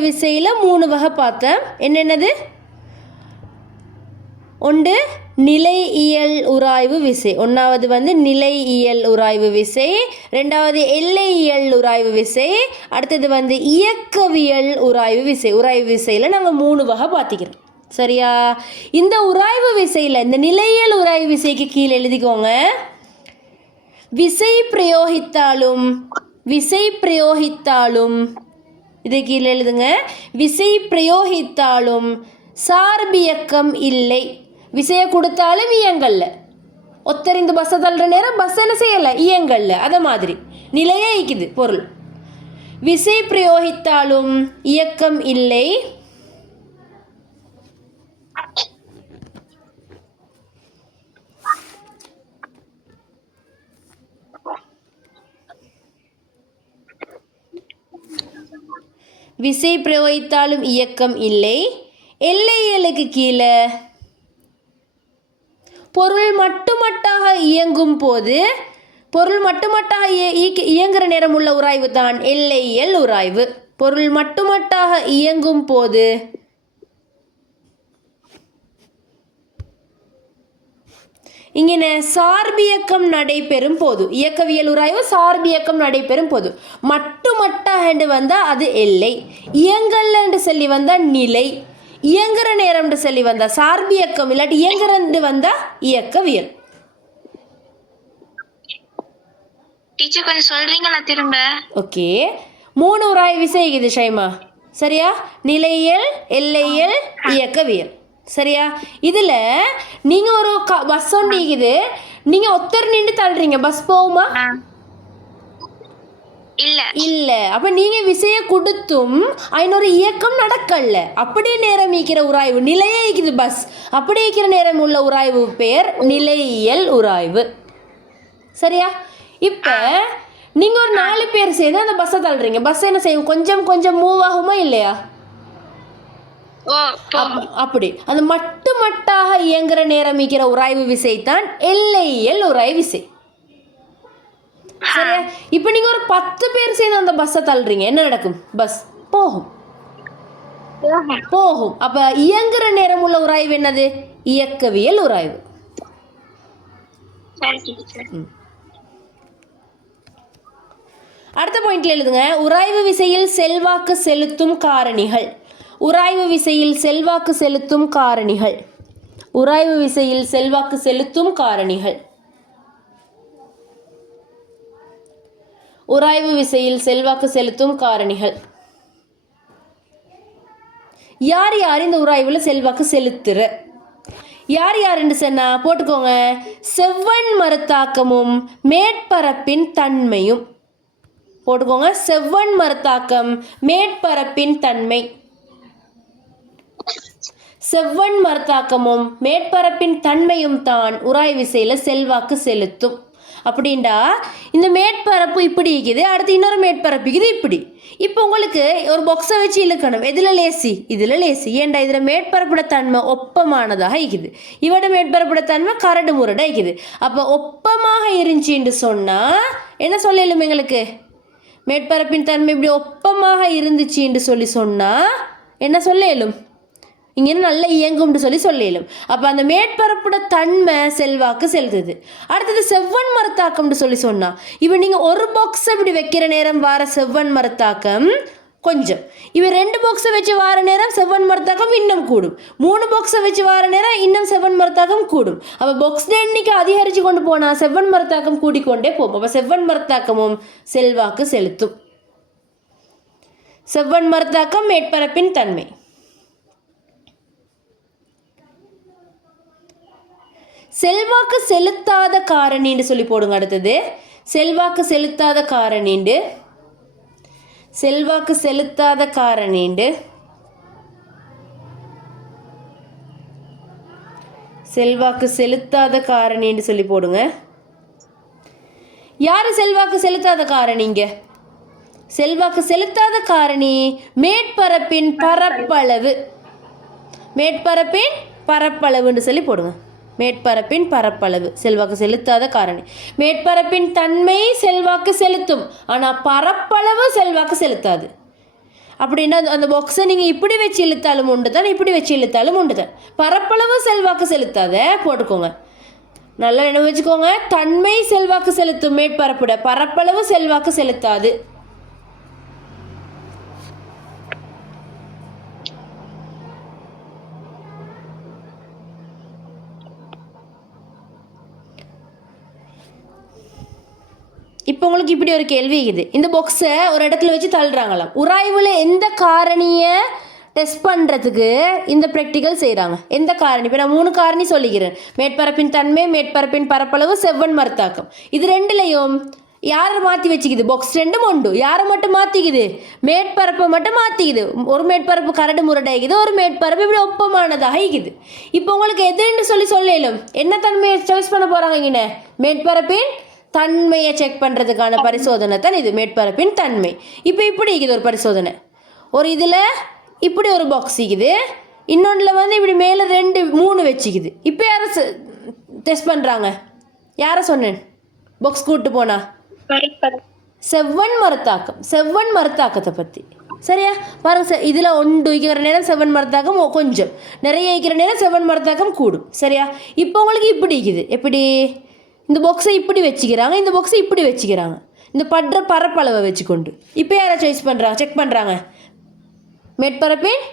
உராய்வு விசையில் 3 வகை பார்த்தேன். என்னென்னது? ஒன்று நிலையியல் உராய்வு விசை. ஒன்றாவது வந்து நிலையியல் உராய்வு விசை, ரெண்டாவது எல்லையியல் உராய்வு விசை, அடுத்தது வந்து இயக்கவியல் உராய்வு விசை. உராய்வு விசையில் நாங்கள் 3 வகை பார்த்துக்கிறோம். சரியா? இந்த உராய்வு விசையில் இந்த நிலையியல் உராய்வு விசைக்கு கீழே எழுதிக்கோங்க. விசை பிரயோகித்தாலும் இது கீழே எழுதுங்க. விசை பிரயோகித்தாலும் சார்பியக்கம் இல்லை. விசையை கொடுத்தாலும் இயங்கல்ல. ஒத்தர் இந்த பஸ்ஸை தள்ளுற நேரம் பஸ் என்ன செய்யலை, இயங்கல்ல. அதை மாதிரி நிலையே இருக்குது பொருள். விசை பிரயோகித்தாலும் இயக்கம் இல்லை. விசை பிரயோகித்தாலும் இயக்கம் இல்லை. எல்லையியலுக்கு கீழே பொருள் மட்டுமட்டாக இயங்கும் போது, பொருள் மட்டுமட்டாக இயங்குகிற நேரம் உள்ள உராய்வு தான் எல்லையியல் உராய்வு. பொருள் மட்டுமட்டாக இயங்கும் போது இங்கே சார்பியக்கம் நடைபெறும் போது, இயக்கவியல் உராய்வு சார்பியக்கம் நடைபெறும் போது மட்டுமட்டாக வந்தால் அது எல்லை, இயங்கல்ல என்று சொல்லி வந்தால் நிலை, இயங்குற நேரம் சொல்லி வந்தா சார்பியக்கம், இல்லாட்டி இயங்குறது வந்தா இயக்கவியல். டீச்சர் கொஞ்சம் சொல்றீங்களா திரும்ப? ஓகே, 3 உராய்வு விசை இருக்குது ஷைமா. சரியா? நிலையியல், எல்லையியல், இயக்கவியல். சரியா? இதில் நீங்கள் ஒரு பஸ் ஒன்று இருக்குது, நீங்கள் ஒத்தர் நின்று தள்ளுறீங்க, பஸ் போகுமா? இல்ல. அப்ப நீங்க விசைய கொடுத்தும் ஐநூறு இயக்கம் நடக்கல. அப்படியே நேரம் ஈக்கிற உராய்வு நிலையே ஈக்குது பஸ். அப்படியே ஈக்கிற நேரம் உள்ள உராய்வு பெயர் நிலையியல் உராய்வு. சரியா? இப்ப நீங்க ஒரு 4 பேர் சேர்ந்து அந்த பஸ்ஸை தள்ளுறீங்க. பஸ் என்ன செய்யும்? கொஞ்சம் கொஞ்சம் மூவ் ஆகுமா இல்லையா? அப்படி அந்த மட்டுமட்டாக இயங்குற நேரம் ஈக்கிற உராய்வு விசை தான் எல்லையியல் உராய்வு விசை. சரியா? இப்போ நீங்க ஒரு 10 பேர் சேர்ந்து அந்த பஸ்ஸை தள்ளுறீங்க, என்ன நடக்கும்? பஸ் போகும். அப்ப இயங்குற நேரம் உள்ள உராய்வு என்னது? இயக்கவியல் உராய்வு. அடுத்த பாயிண்ட்ல எழுதுங்க. உராய்வு விசையில் செல்வாக்கு செலுத்தும் காரணிகள். உராய்வு விசையில் செல்வாக்கு செலுத்தும் காரணிகள். உராய்வு விசையில் செல்வாக்கு செலுத்தும் காரணிகள். உராய்வு விசையில் செல்வாக்கு செலுத்தும் காரணிகள். யார் யார் இந்த உராய்வில் செல்வாக்கு செலுத்துற? யார் யாருன்னு சொன்னா போட்டுக்கோங்க. செவ்வன் மறுத்தாக்கமும் மேற்பரப்பின் தன்மையும். போட்டுக்கோங்க. செவ்வன் மறுத்தாக்கம், மேற்பரப்பின் தன்மை. செவ்வன் மறுத்தாக்கமும் மேற்பரப்பின் தன்மையும் தான் உராய்வு விசையில செல்வாக்கு செலுத்தும். அப்படின்டா இந்த மேற்பரப்பு இப்படி இருக்குது, அடுத்து இன்னொரு மேற்பரப்பு இருக்குது இப்படி. இப்போ உங்களுக்கு ஒரு பாக்ஸை வச்சு இழுக்கணும். எதில் லேசி? இதில் லேசி. ஏன்டா இதில் மேற்பரப்புட தன்மை ஒப்பமானதாக இருக்குது, இவட மேற்பரப்புட தன்மை கரடு முரடாக இருக்குது. அப்போ ஒப்பமாக இருந்துச்சின்னு சொன்னால் என்ன சொல்லலும்? எங்களுக்கு மேற்பரப்பின் தன்மை இப்படி ஒப்பமாக இருந்துச்சின்னு சொன்னால் என்ன சொல்லலும்? இங்கே நல்ல இயங்கும்னு சொல்லலும். அப்போ அந்த மேற்பரப்புட தன்மை செல்வாக்கு செலுத்துது. அடுத்தது செவ்வன் மறுத்தாக்கம்னு சொன்னால் இப்போ நீங்கள் ஒரு பாக்ஸை இப்படி வைக்கிற நேரம் வார செவ்வன் மறுத்தாக்கம் கொஞ்சம், இவ 2 பாக்ஸை வச்சு வார நேரம் செவ்வன் மறுத்தாக்கம் இன்னும் கூடும், 3 பாக்ஸை வச்சு வார நேரம் இன்னும் செவ்வன் மறுத்தாக்கம் கூடும். அப்போ பாக்ஸ் எண்ணிக்கை அதிகரித்து கொண்டு போனால் செவ்வன் மறுத்தாக்கம் கூடிக்கொண்டே போகும். அப்போ செவ்வன் மறுத்தாக்கமும் செல்வாக்கு செலுத்தும். செவ்வன் மறுத்தாக்கம் மேற்பரப்பின் தன்மை. செல்வாக்கு செலுத்தாத காரணின்னு சொல்லி போடுங்க. அடுத்தது செல்வாக்கு செலுத்தாத காரணிண்டு. செல்வாக்கு செலுத்தாத காரணிண்டு. செல்வாக்கு செலுத்தாத காரணின்னு சொல்லி போடுங்க. யாரு செல்வாக்கு செலுத்தாத காரணிங்க? செல்வாக்கு செலுத்தாத காரணி மேற்பரப்பின் பரப்பளவு. மேற்பரப்பின் பரப்பளவுன்னு சொல்லி போடுங்க. மேற்பரப்பின் பரப்பளவு செல்வாக்கு செலுத்தாத காரணி. மேற்பரப்பின் தன்மை செல்வாக்கு செலுத்தும், ஆனால் பரப்பளவு செல்வாக்கு செலுத்தாது. அப்படின்னா அந்த பாக்ஸை நீங்கள் இப்படி வச்சு இழுத்தாலும் உண்டு தான், இப்படி வச்சு இழுத்தாலும் உண்டு தான். பரப்பளவு செல்வாக்கு செலுத்தாத போட்டுக்கோங்க, நல்லா என்ன வச்சுக்கோங்க. தன்மை செல்வாக்கு செலுத்தும் மேற்பரப்புட, பரப்பளவு செல்வாக்கு செலுத்தாது. இப்போ உங்களுக்கு இப்படி ஒரு கேள்வி இருக்குது. இந்த பாக்ஸை ஒரு இடத்துல வச்சு தள்ளுறாங்களாம். உராய்வில் எந்த காரணியை டெஸ்ட் பண்ணுறதுக்கு இந்த ப்ராக்டிக்கல் செய்கிறாங்க? எந்த காரணி? இப்போ நான் 3 காரணி சொல்லிக்கிறேன். மேற்பரப்பின் தன்மை, மேற்பரப்பின் பரப்பளவு, செவ்வன் மறுத்தாக்கம். இது ரெண்டுலையும் யாரை மாற்றி வச்சுக்குது? பாக்ஸ் 2 உண்டு. யாரை மட்டும் மாற்றிக்குது? மேற்பரப்பை மட்டும் மாற்றிக்குது. ஒரு மேற்பரப்பு கரடு முரடாகிக்குது, ஒரு மேற்பரப்பு இப்படி ஒப்பமானதாக ஆகிக்குது. இப்போ உங்களுக்கு எதுன்னு சொல்லலும் என்ன தன்மையை சாய்ஸ் பண்ண போகிறாங்க? இங்கே மேற்பரப்பின் தன்மையை செக் பண்ணுறதுக்கான பரிசோதனை தான் இது, மேற்பரப்பின் தன்மை. இப்போ இப்படி இருக்குது ஒரு பரிசோதனை. ஒரு இதில் இப்படி ஒரு பாக்ஸ் இருக்குது, இன்னொன்றில் வந்து இப்படி மேலே 2 3 வச்சுக்குது. இப்போ யாரை டெஸ்ட் பண்ணுறாங்க? யாரை சொன்னேன் பாக்ஸ் கூப்பிட்டு போனா? செவ்வன் மறுத்தாக்கம். செவ்வன் மறுத்தாக்கத்தை பற்றி சரியா பாருங்க. இதில் ஒன்று வைக்கிற நேரம் செவ்வன் மறுத்தாக்கம் கொஞ்சம், நிறைய வைக்கிற நேரம் செவ்வன் மறுத்தாக்கம் கூடும். சரியா? இப்போ உங்களுக்கு இப்படி இருக்குது. எப்படி? இந்த பாக்ஸை இப்படி வச்சுக்கிறாங்க, இந்த பாக்ஸை இப்படி வச்சுக்கிறாங்க, இந்த படுற பரப்பளவை வச்சுக்கொண்டு. இப்போ யாரை சாய்ஸ் பண்ணுறாங்க, செக் பண்ணுறாங்க? மேற்பரப்பின்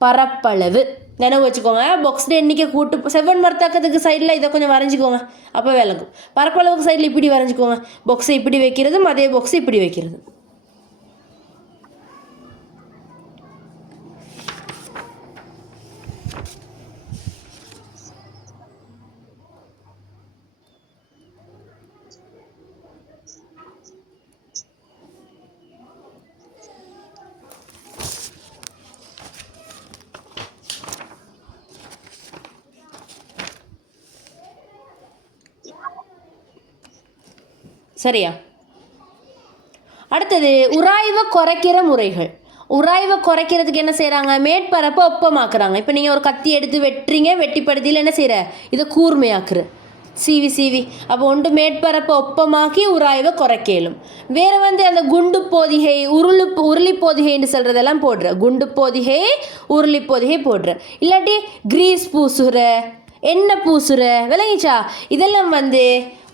பரப்பளவு. நினைவு வச்சுக்கோங்க. பாக்ஸில் எண்ணிக்கை கூட்டு செவ்வன் மறுத்தாக்கத்துக்கு சைடில் இதை கொஞ்சம் வரைஞ்சிக்கோங்க, அப்போ விளங்கும். பரப்பளவுக்கு சைடில் இப்படி வரைஞ்சிக்கோங்க. பாக்ஸை இப்படி வைக்கிறதும் அதே பாக்ஸை இப்படி வைக்கிறதும். சரியா? அடுத்தது உராய்வை குறைக்கிற முறைகள். உராய்வை குறைக்கிறதுக்கு என்ன செய்கிறாங்க? மேற்பரப்பை ஒப்பமாக்குறாங்க. இப்போ நீங்கள் ஒரு கத்தி எடுத்து வெட்டுறீங்க, வெட்டிப்படுத்தியில் என்ன செய்கிற? இதை கூர்மையாக்குற, சீவி. அப்போ ஒன்று மேற்பரப்பை ஒப்பமாக்கி உராய்வை குறைக்கலும். வேறு வந்து அந்த குண்டு போதிகை, உருளி போதிகைன்னு சொல்கிறதெல்லாம் போடுற, குண்டு போதிகை, உருளி போதிகை போடுற, இல்லாட்டி கிரீஸ் பூசுகிற, எண்ணெய் பூசுகிற, விளங்கிச்சா? இதெல்லாம் வந்து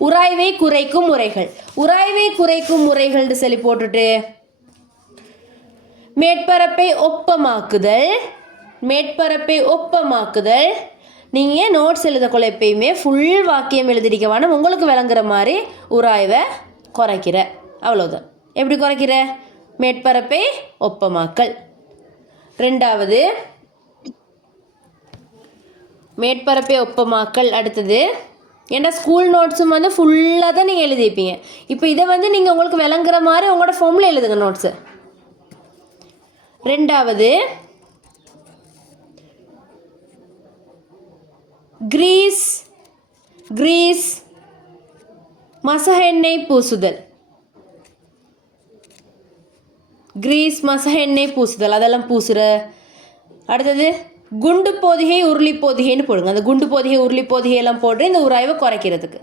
உராய்வை குறைக்கும் முறைகள். உராய்வை குறைக்கும் முறைகள்னு சொல்லி போட்டுட்டு மேற்பரப்பை ஒப்பமாக்குதல். மேற்பரப்பை ஒப்பமாக்குதல். நீங்கள் நோட்ஸ் எழுதக்குள்ள எப்பயுமே ஃபுல் வாக்கியம் எழுதிடிக்க வேணும், உங்களுக்கு விளங்குற மாதிரி உராய்வை குறைக்கிற, அவ்வளோதான். எப்படி குறைக்கிற? மேற்பரப்பை ஒப்பமாக்கல். 2வது மேற்பரப்பை ஒப்பமாக்கல். அடுத்தது ஏன்னா ஸ்கூல் நோட்ஸும் வந்து ஃபுல்லாக தான் நீங்கள் எழுதிப்பீங்க. இப்போ இதை வந்து நீங்கள் உங்களுக்கு விளங்குற மாதிரி உங்களோட ஃபார்மில் எழுதுங்க நோட்ஸு. 2வது கிரீஸ் மசக எண்ணெய் பூசுதல். கிரீஸ் மசக எண்ணெய் பூசுதல், அதெல்லாம் பூசுகிற. அடுத்தது குண்டு போதிகை, உருளி போதிகைன்னு போடுங்க. அந்த குண்டு போதிகை, உருளி போதிகை எல்லாம் போடுற இந்த உராய்வை குறைக்கிறதுக்கு.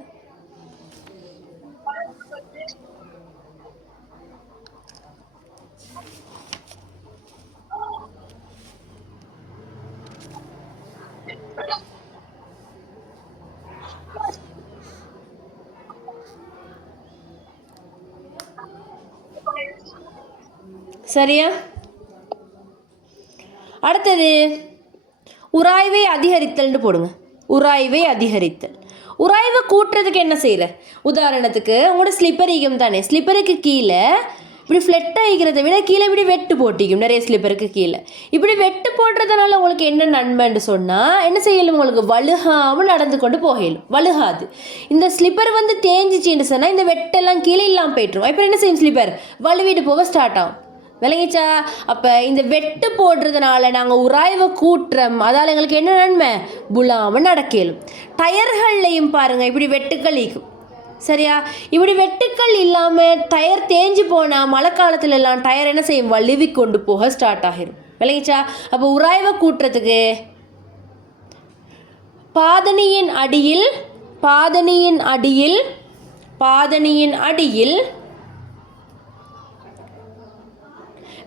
சரியா? அடுத்தது உராய்வை அதிகரித்தல்னு போடுங்க. உராய்வை அதிகரித்தல். உராய்வை கூட்டுறதுக்கு என்ன செய்கிற? உதாரணத்துக்கு உங்களோட ஸ்லிப்பர் ஈகம் தானே, ஸ்லிப்பருக்கு கீழே இப்படி ஃப்ளெட்டாக ஈக்கிறத விட கீழே இப்படி வெட்டு போட்டிக்கும் நிறைய ஸ்லிப்பருக்கு கீழே. இப்படி வெட்டு போடுறதுனால உங்களுக்கு என்ன நன்மைன்னு சொன்னால் என்ன செய்யலும்? உங்களுக்கு வலுகாமல் நடந்து கொண்டு போகலும், வலுகாது. இந்த ஸ்லிப்பர் வந்து தேஞ்சிச்சின்னு சொன்னால் இந்த வெட்டெல்லாம் கீழே இல்லாமல் போய்ட்டுரும். அப்புறம் என்ன செய்யும்? ஸ்லிப்பர் வலுவிட்டு போக ஸ்டார்ட் ஆகும். விளங்கிச்சா? அப்போ இந்த வெட்டு போடுறதுனால நாங்கள் உராய்வை கூட்டுறோம், அதால் எங்களுக்கு என்ன நன்மை? புலாமல் நடக்கலும். டயர்கள்லையும் பாருங்கள் இப்படி வெட்டுக்கள் ஈக்கும். சரியா? இப்படி வெட்டுக்கள் இல்லாமல் டயர் தேஞ்சு போனால் மழை காலத்துல எல்லாம் டயர் என்ன செய்யும்? வலுவி கொண்டு போக ஸ்டார்ட் ஆகிரும். விளங்கிச்சா? அப்போ உராய்வை கூட்டுறதுக்கு பாதணியின் அடியில்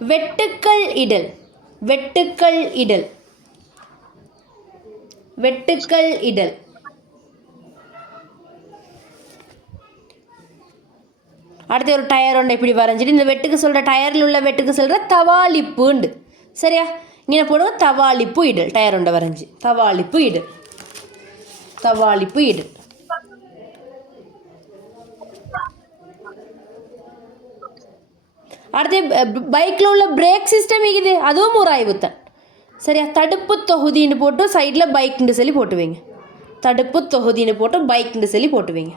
வெட்டுக்கள் இடல், வெட்டுக்கள் இடல், வெட்டுக்கள் இடல். அடுத்து ஒரு டயர் ஒன்று இப்படி வரைஞ்சிட்டு இந்த வெட்டுக்கு சொல்கிற டயரில் உள்ள வெட்டுக்கு சொல்கிற தவாளிப்புண்டு. சரியா, இங்கே போடுவோம் தவாளிப்பு இடல். டயர் ஒன்றை வரைஞ்சி தவாளிப்பு இடல், தவாளிப்பு இடல். அடுத்து பைக்கில் உள்ள பிரேக் சிஸ்டம் இருக்குது, அதுவும் உராய்வு தான். சரியா, தடுப்பு தொகுதின்னு போட்டு சைடில் பைக்குன்னு சொல்லி போட்டு வைங்க. தடுப்பு தொகுதின்னு போட்டு பைக்குன்னு சொல்லி போட்டு வைங்க.